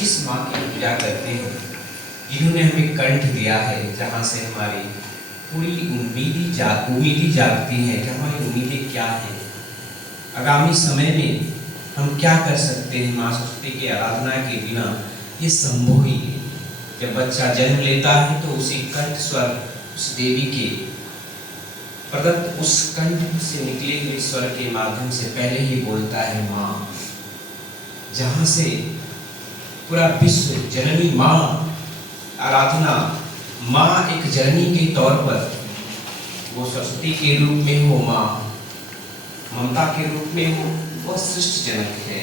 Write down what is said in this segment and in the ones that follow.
जिस माँ की पूजा करते हैं, जिन्होंने हमें कंठ दिया है, जहाँ से हमारी पूरी उम्मीदें जागती हैं कि हमारी उम्मीदें क्या हैं, आगामी समय में हम क्या कर सकते हैं। माँ सरस्वती की आराधना के बिना ये संभव ही है। जब बच्चा जन्म लेता है तो उसे कंठ स्वर उस देवी के प्रदत्त उस कंठ से निकले हुए स्वर के माध्यम से पहले ही बोलता है माँ, जहाँ से पूरा विश्व जननी माँ आराधना, माँ एक जननी के तौर पर वो सरस्वती के रूप में हो, माँ ममता के रूप में हो, वह सृष्टि जनक है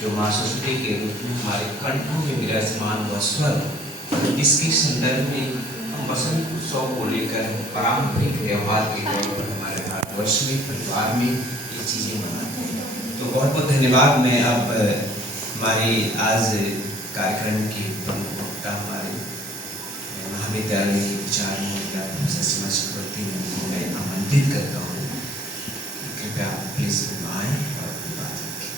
जो माँ सरस्वती के रूप में हमारे कंठों में विराजमान वह स्वर। इसके संदर्भ में हम बसंत उत्सव को लेकर पारंपरिक व्यवहार के तौर पर हमारे भारतवर्ष में परिवार में ये चीज़ें मनाते हैं। तो बहुत बहुत धन्यवाद। मैं अब हमारे आज कार्यक्रम के प्रमुख वक्ता हमारे महाविद्यालय के विचार प्रोफेसर चक्रवर्ती को मैं आमंत्रित करता हूँ। कृपया प्लीज आए और अपनी बात रखें।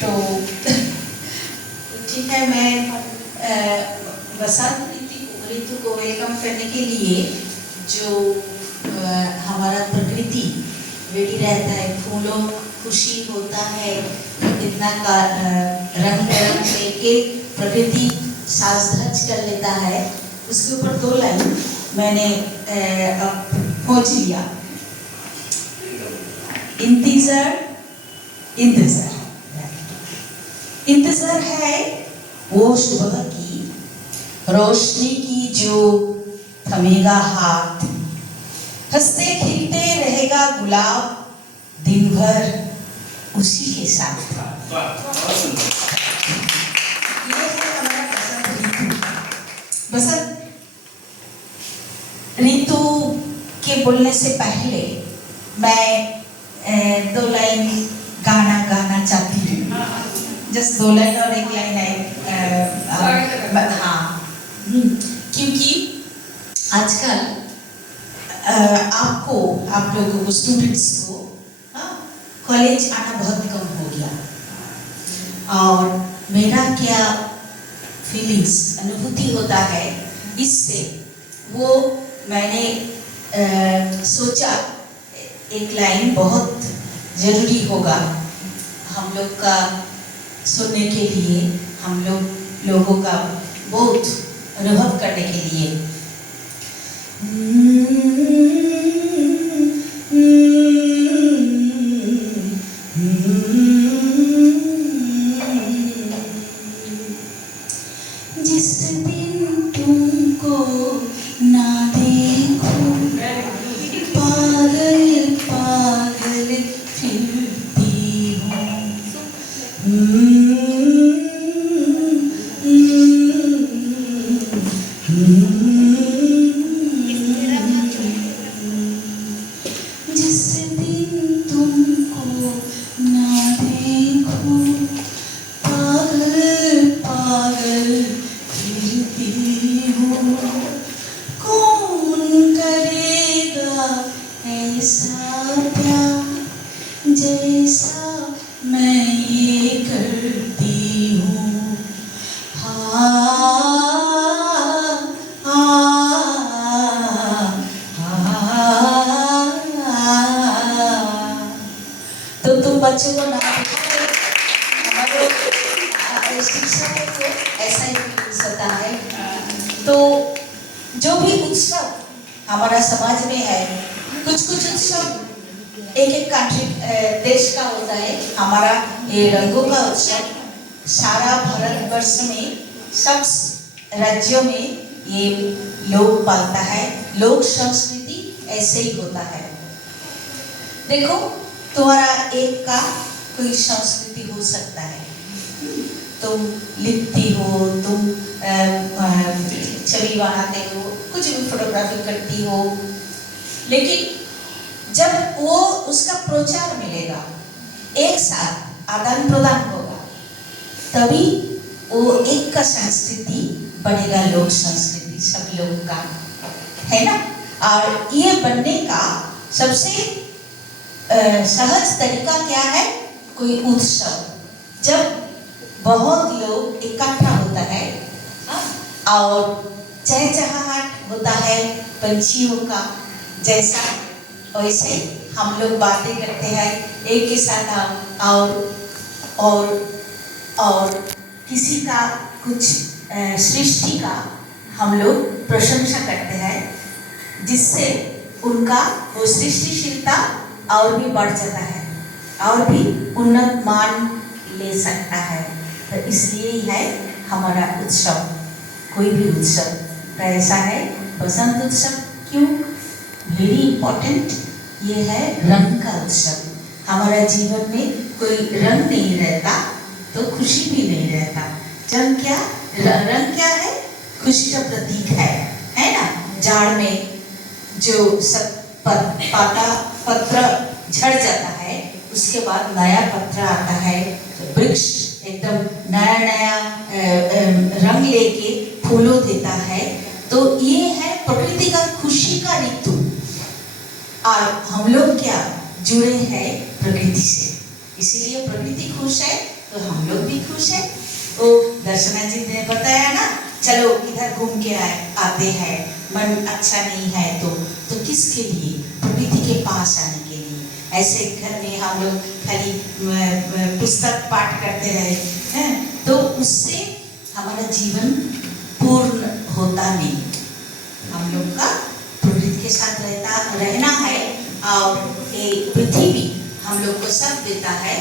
तो ठीक है, मैं बसंत ऋतु को वेलकम करने के लिए जो हमारा प्रकृति रेडी रहता है, फूलों खुशी होता है, इतना का रंग रंग लेके प्रकृति साज धज कर लेता है, उसके ऊपर 2 लाइन मैंने अब खोज लिया। इंतजार है वो सुबह की रोशनी की जो थमेगा हाथ, हंसते खिलते रहेगा गुलाब दिन भर उसी के साथ। ये है हमारा बसंत ऋतु के बोलने से पहले मैं 2 लाइन गाना चाहती हूँ। जस्ट 2 लाइन और 1 लाइन है। हाँ, क्योंकि आजकल आप लोगों को स्टूडेंट्स को कॉलेज आना बहुत कम हो गया, और मेरा क्या फीलिंग्स अनुभूति होता है इससे, वो मैंने सोचा 1 लाइन बहुत ज़रूरी होगा हम लोग का सुनने के लिए, हम लोगों का बहुत अनुभव करने के लिए। जिस दिन तुमको ना देखूं पागल पागल फिरती हूँ। जिस दिन तुमको ना देखूं पागल पागल फिरती हूँ। कौन करेगा ऐसा प्यार जैसा मैं ये करती हूँ। तो तुम बच्चों को ना हमारे शिक्षकों को ऐसा ही होता है। तो जो भी उत्सव हमारा समाज में है, कुछ उत्सव एक कंट्री देश का होता है। हमारा ये रंगों का उत्सव सारा भारतवर्ष में सब राज्यों में ये लोग पालता है। लोक संस्कृति ऐसे ही होता है। देखो, तुम्हारा एक का कोई संस्कृति हो सकता है, तुम लिखती हो, तुम छवि बनाते हो, कुछ भी फोटोग्राफी करती हो, लेकिन जब वो उसका प्रचार मिलेगा, एक साथ आदान प्रदान होगा, तभी वो एक का संस्कृति बनेगा, लोक संस्कृति सब लोग का, है ना। और ये बनने का सबसे सहज तरीका क्या है? कोई उत्सव, जब बहुत लोग इकट्ठा होता है, हाँ, और चहचहाहट होता है पंछियों का जैसा, वैसे हम लोग बातें करते हैं एक के साथ, और किसी का कुछ सृष्टि का हम लोग प्रशंसा करते हैं, जिससे उनका वो सृष्टिशीलता और भी बढ़ जाता है और भी उन्नत मान ले सकता है। तो इसलिए ही है हमारा उत्सव, कोई भी उत्सव। तो ऐसा है बसंत उत्सव क्यों वेरी इम्पोर्टेंट, ये है रंग का उत्सव। हमारा जीवन में कोई रंग नहीं रहता तो खुशी भी नहीं रहता। रंग क्या है? खुशी का प्रतीक है ना। जाड़ में जो सब पत्र झड़ जाता है, उसके बाद नया पत्र आता है, वृक्ष एकदम नया रंग लेके फूलों देता है। तो ये है प्रकृति का खुशी का ऋतु। और हम लोग क्या जुड़े हैं प्रकृति से, इसीलिए प्रकृति खुश है तो हम लोग भी खुश है। तो दर्शना जी ने बताया ना, चलो इधर घूम के आते हैं, मन अच्छा नहीं है तो किसके लिए? प्रकृति के पास आने के लिए। ऐसे घर में हम लोग खाली पुस्तक पाठ करते रहे हैं तो उससे हमारा जीवन पूर्ण होता नहीं। हम लोग का प्रकृति के साथ रहना है, और ये पृथ्वी हम लोग को सब देता है।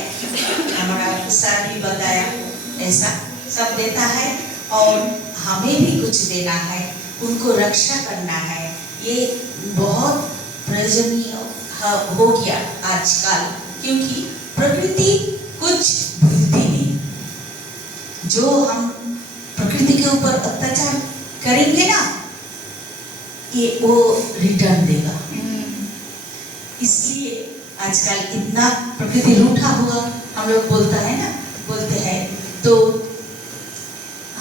हमारा सर भी बताया ऐसा सब देता है, और हमें भी कुछ देना है, उनको रक्षा करना है। ये बहुत प्रयोजनीय हो गया आजकल, क्योंकि प्रकृति कुछ भूलती नहीं। जो हम प्रकृति के ऊपर अत्याचार करेंगे ना, ये वो रिटर्न देगा। इसलिए आजकल इतना प्रकृति रूठा हुआ हम लोग बोलते हैं, तो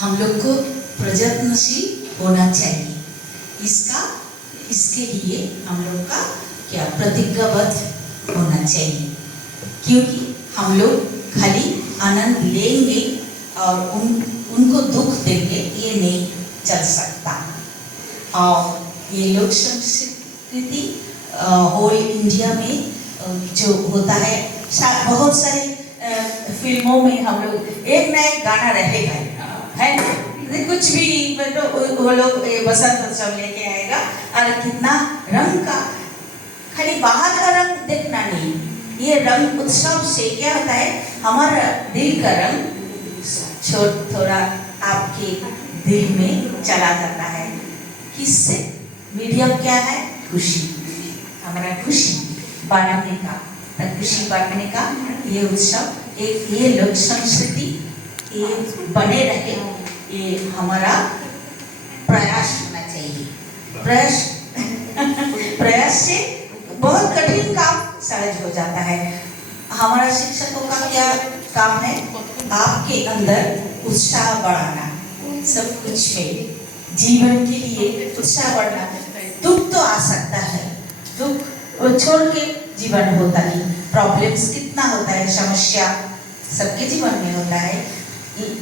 हम लोग को प्रयत्नशील होना चाहिए। इसके लिए हम लोग का क्या प्रतिज्ञाबद्ध होना चाहिए, क्योंकि हम लोग खाली आनंद लेंगे और उनको दुख देंगे, ये नहीं चल सकता। और ये लोक संस्कृति होल इंडिया में जो होता है, बहुत सारे फिल्मों में हम लोग एक नया गाना रहेगा है, कुछ भी मतलब वो लोग बसंत उत्सव लेके आएगा, और कितना रंग का, खाली बाहर का रंग देखना नहीं, ये रंग उत्सव से क्या होता है, हमारा दिल का रंग थोड़ा आपके दिल में चला जाता है। किससे? मीडियम क्या है? खुशी, हमारा खुशी बांटने का, खुशी बांटने का ये उत्सव, एक ये लोक संस्कृति ये बने रहे, ये हमारा प्रयास होना चाहिए। प्रयास से बहुत कठिन काम सहज हो जाता है। हमारा शिक्षकों का क्या काम है? आपके अंदर उत्साह बढ़ाना, सब कुछ में जीवन के लिए उत्साह बढ़ाना। दुख तो आ सकता है, दुख छोड़ के जीवन होता नहीं। प्रॉब्लम्स कितना होता है, समस्या सबके जीवन में होता है,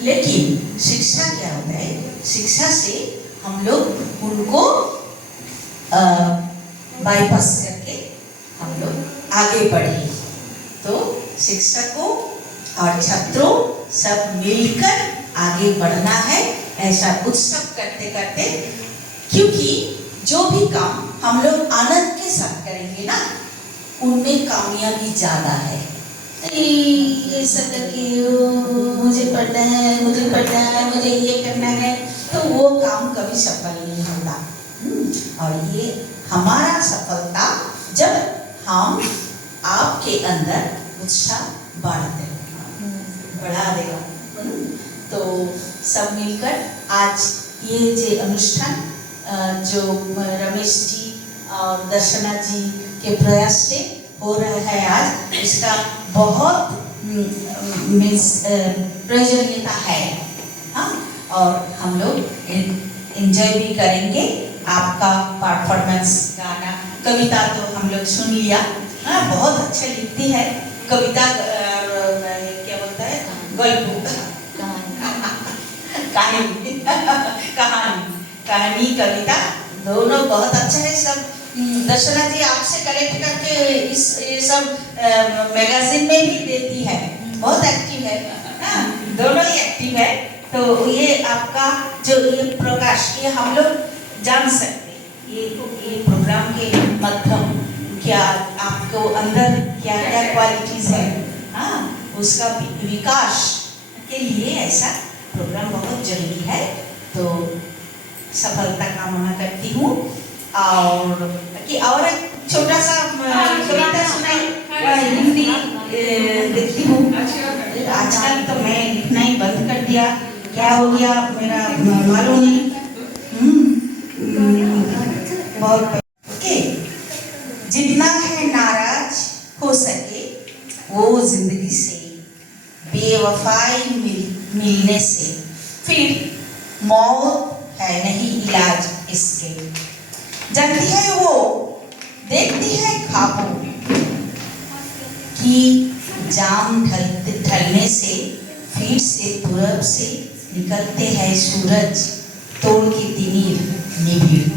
लेकिन शिक्षा क्या होता है? शिक्षा से हम लोग उनको बाईपास करके हम लोग आगे बढ़े। तो शिक्षकों और छात्रों सब मिलकर आगे बढ़ना है, ऐसा उत्सव करते करते, क्योंकि जो भी काम हम लोग आनंद के साथ करेंगे ना, उनमें कामयाबी ज्यादा है। ये सब करके मुझे पढ़ना है, मुझे ये करना है, तो वो काम कभी सफल नहीं होता। और ये हमारा सफलता जब हम आपके अंदर उत्साह बढ़ा देगा। तो सब मिलकर आज ये जो अनुष्ठान जो रमेश जी और दर्शना जी के प्रयास से हो रहा है आज, इसका बहुत प्रयोजनीयता है। हाँ, और हम लोग एंजॉय भी करेंगे। आपका परफॉर्मेंस गाना कविता तो हम लोग सुन लिया। हाँ, बहुत अच्छा लिखती है कविता। क्या बोलता है, गल्प, कहानी कहानी कविता दोनों बहुत अच्छा है। सब दर्शना जी आपसे कलेक्ट करके ये सब मैगजीन में भी देती है, बहुत एक्टिव है। हाँ, दोनों ही एक्टिव है। तो ये आपका जो ये प्रकाश, ये हम लोग जान सकते हैं ये प्रोग्राम के माध्यम क्या आपको अंदर क्या क्या क्वालिटीज है, हाँ, उसका विकास के लिए ऐसा प्रोग्राम बहुत जरूरी है। तो सफलता कामना करती हूँ। और एक छोटा सा कविता सुनाई, हिंदी देखती हूँ। आजकल तो मैं लिखना ही बंद कर दिया, क्या हो गया मेरा मालूम नहीं। बहुत ओके। जितना है नाराज हो सके वो जिंदगी से, बेवफाई मिलने से, फिर मौत है नहीं इलाज इसके। जानती है वो, देखती है ख्वाबों कि जाम ढलने से, फिर से पूरब से निकलते हैं सूरज, तोड़ के तिमिर निभिड़।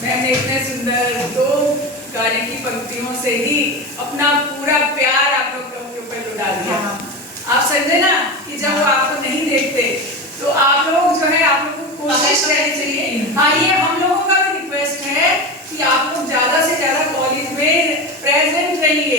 मैंने इतने सुंदर दो गाने की पंक्तियों से ही अपना पूरा प्यार आप लोग के ऊपर लुटा दिया। आप समझे ना कि जब वो आपको नहीं देखते तो आप लोग जो है, आप लोगों को कोशिश करनी चाहिए। हाँ, ये हम लोगों का भी रिक्वेस्ट है कि आप लोग ज्यादा से ज्यादा कॉलेज में प्रेजेंट रहिए,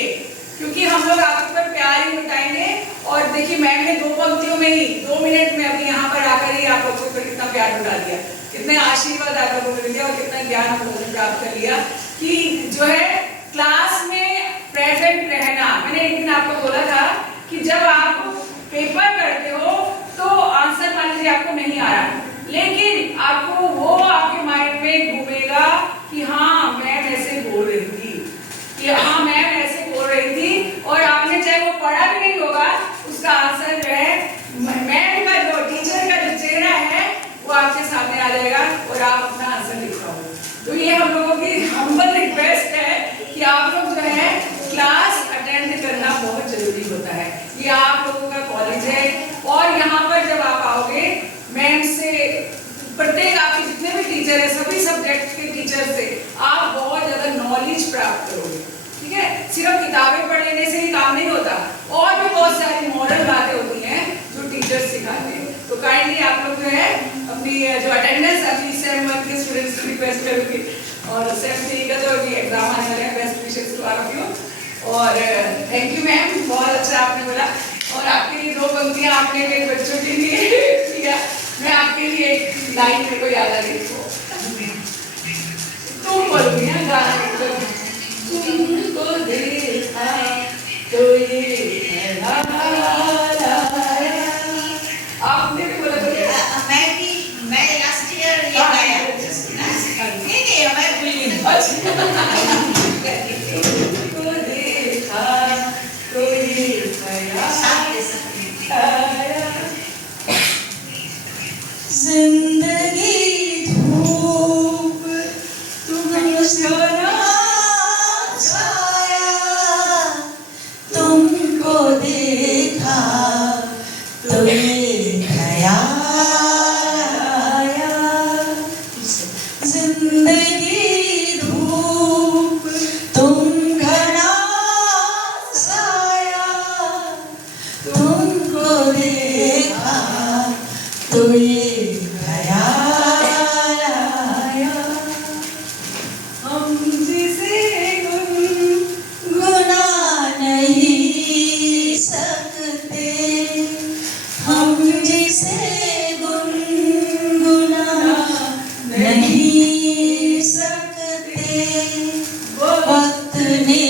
क्योंकि हम लोग आपके ऊपर प्यार ही लुटाएंगे। और देखिए, मैंने दो पंक्तियों में ही 2 मिनट में अभी यहाँ पर आकर ही आप लोगों को कितना प्यार लुटा दिया, कितने आशीर्वाद आप लोगों को मिल गया और कितना ज्ञान हम लोगों ने प्राप्त कर लिया कि जो है क्लास में प्रेजेंट रहना। मैंने एक दिन आपको बोला था कि जब आप पेपर करते हो तो आंसर मान लीजिए आपको नहीं आ रहा, लेकिन आपको वो आपके माइंड में घूमेगा कि हाँ मैम ऐसे बोल रही थी, कि हाँ मैम ऐसे बोल रही थी, और आपने चाहे वो पढ़ा भी नहीं होगा उसका आंसर जो है मैम का, जो टीचर का जो चेहरा है वो आपके सामने आ जाएगा और आप अपना आंसर लिख पाओगे। तो ये हम लोगों की हम्बल रिक्वेस्ट है कि आप लोग जो है क्लास अटेंड करना बहुत जरूरी होता है। ये आप लोगों का कॉलेज है और यहाँ पर जब आप आओगे मैम से, प्रत्येक आपके जितने भी टीचर है, सभी सब्जेक्ट के टीचर से आप बहुत ज्यादा नॉलेज प्राप्त करोगे। ठीक है, सिर्फ किताबें पढ़ लेने से ही काम नहीं होता, और भी बहुत सारी मॉरल बातें होती हैं जो टीचर सिखाते हैं। तो काइंडली आप लोग जो है अपनी जो अटेंडेंस अभी सेम 1 के स्टूडेंट्स को रिक्वेस्ट करूंगी, और सेम 3 का जो अभी एग्जाम आने वाला है, best wishes to all of you. और थैंक यू मैम, बहुत अच्छा आपने बोला, और आपके लिए 2 पंक्तियां आपने मेरे बच्चों के लिए किया। मैं आपके लिए एक लाइन मेरे को याद आ रही है, तुम बोलूंगी ना गाना, तुमको देखा तो ये आपने भी बोला तो मैं लास्ट ईयर ये गाया। नहीं मैं भूल गई। तुमको देखा तो ये जिंदगी धूप तुमको छाया, तुमको देखा तो ये ख्याल आया। जिंदगी धूप तुम घना साया, तुमको देखा तो ये ख्याल आया। हम जिसे गुना नहीं सकते, हम जिसे गुनगुना नहीं सकते, वक्त ने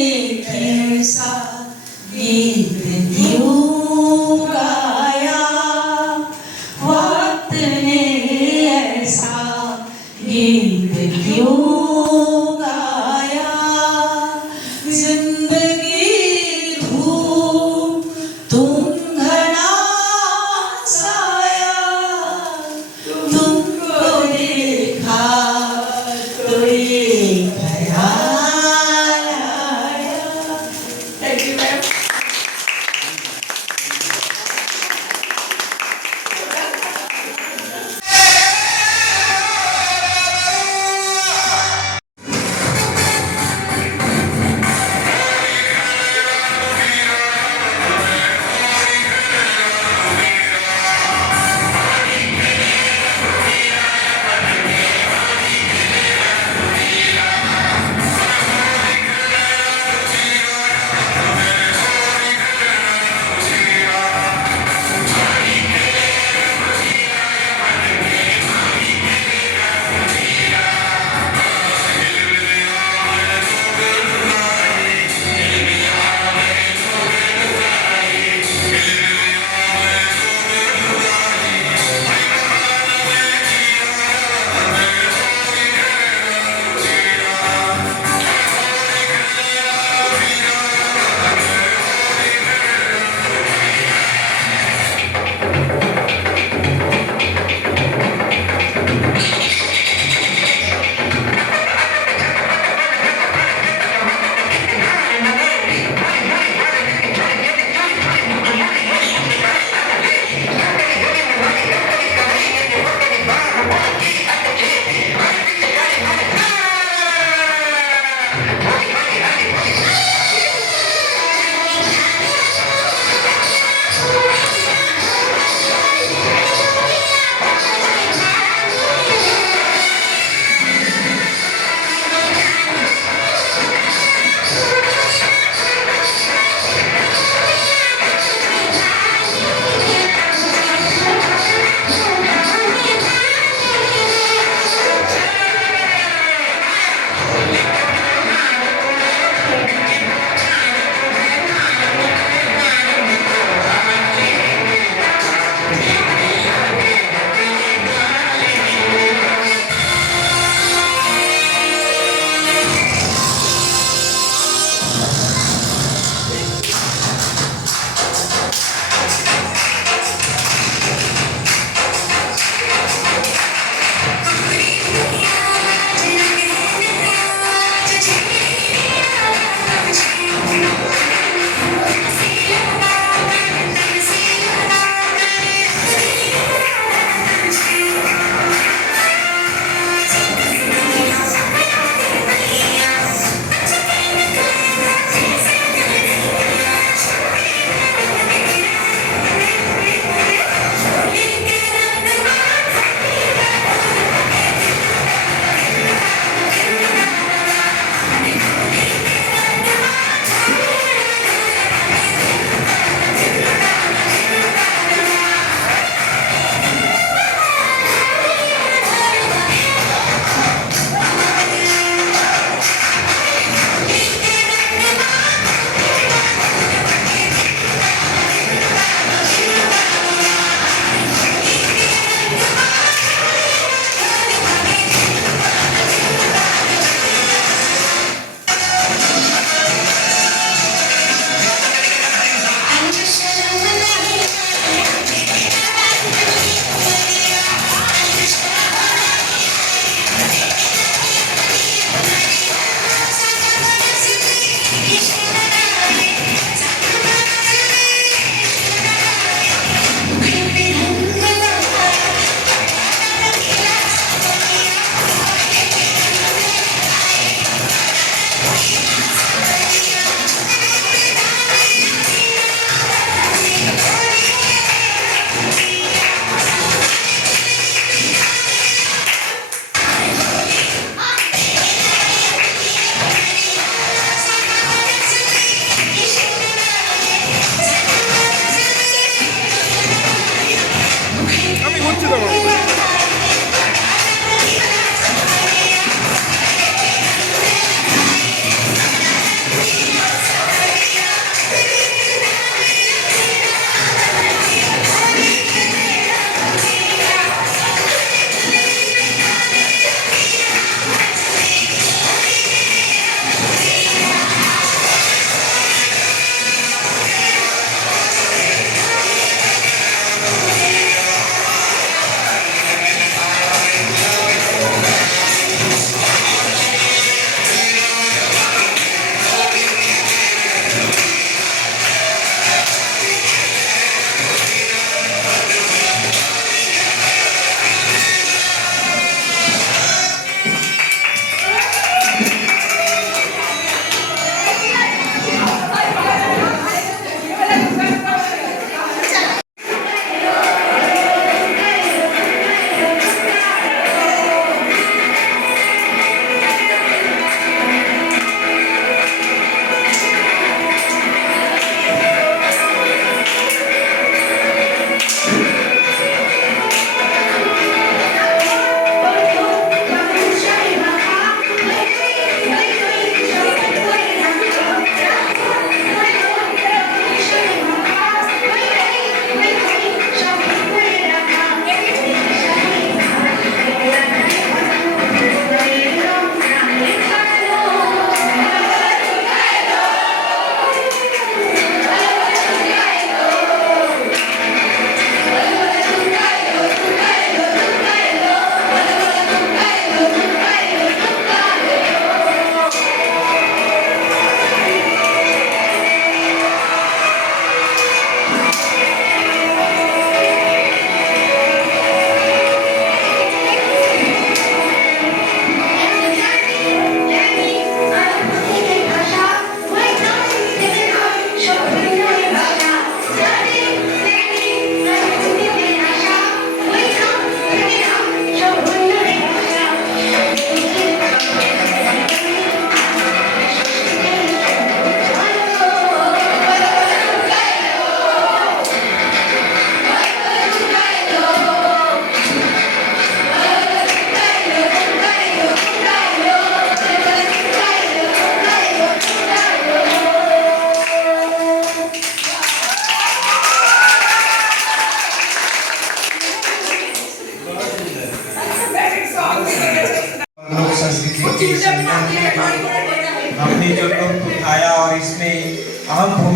कैसा गीत क्यों गाया, वक्त ने ऐसा गीत क्यों गाया। जिंदगी धूप तुम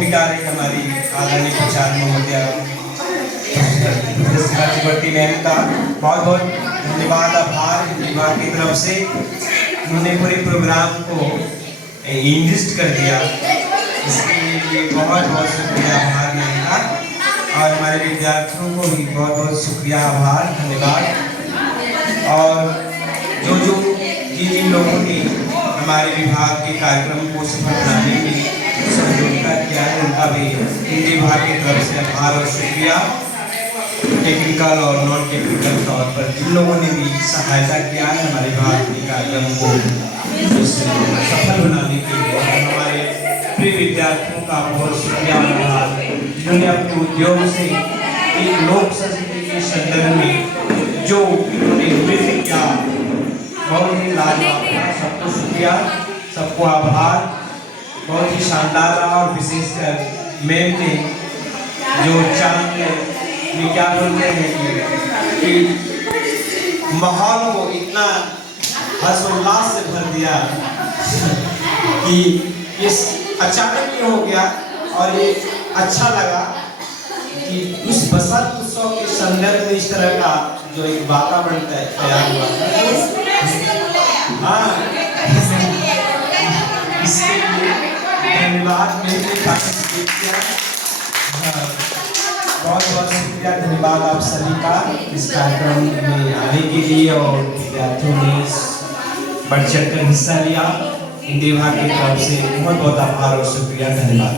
मुख्योपिकार है हमारी आदरणीय प्राचार्य महोदया चक्रवर्ती मैम का बहुत बहुत धन्यवाद आभार विभाग की तरफ से। उन्होंने पूरे प्रोग्राम को इंडस्ट कर दिया, इसके लिए बहुत बहुत शुक्रिया आभार मैम का। और हमारे विद्यार्थियों को भी बहुत बहुत शुक्रिया आभार धन्यवाद। और जिन लोगों ने हमारे विभाग के कार्यक्रम को सफल बनाने में सहयोगिता किया है उनका भी हिंदी विभाग की तरफ से आभार और शुक्रिया। टेक्निकल और नॉन टेक्निकल तौर पर जिन लोगों ने भी सहायता किया है हमारे विभाग के कार्यक्रम को सफल बनाने के लिए, हमारे प्रिय विद्यार्थियों का बहुत शुक्रिया आभार जिन्होंने अपने उद्योग से एक लोक संस्कृति के संदर्भ में जो उन्होंने नृत्य किया बहुत ही लाजवाब था। सबको शुक्रिया, सबको आभार। बहुत ही शानदार रहा और विशेषकर मैम ने जो चांद में क्या बोलते हैं कि माहौल को इतना हर्षोल्लास से भर दिया कि इस अचानक ही हो गया। और ये अच्छा लगा कि उस बसंत उत्सव के संदर्भ में इस तरह का जो एक वातावरण तैयार हुआ हाँ इसके लिए धन्यवाद। बहुत बहुत शुक्रिया धन्यवाद आप सभी का इस कार्यक्रम में आने के लिए और विद्यार्थियों ने बढ़ चढ़ कर हिस्सा लिया। हिंदी विभाग की तरफ से बहुत बहुत आभार और शुक्रिया धन्यवाद।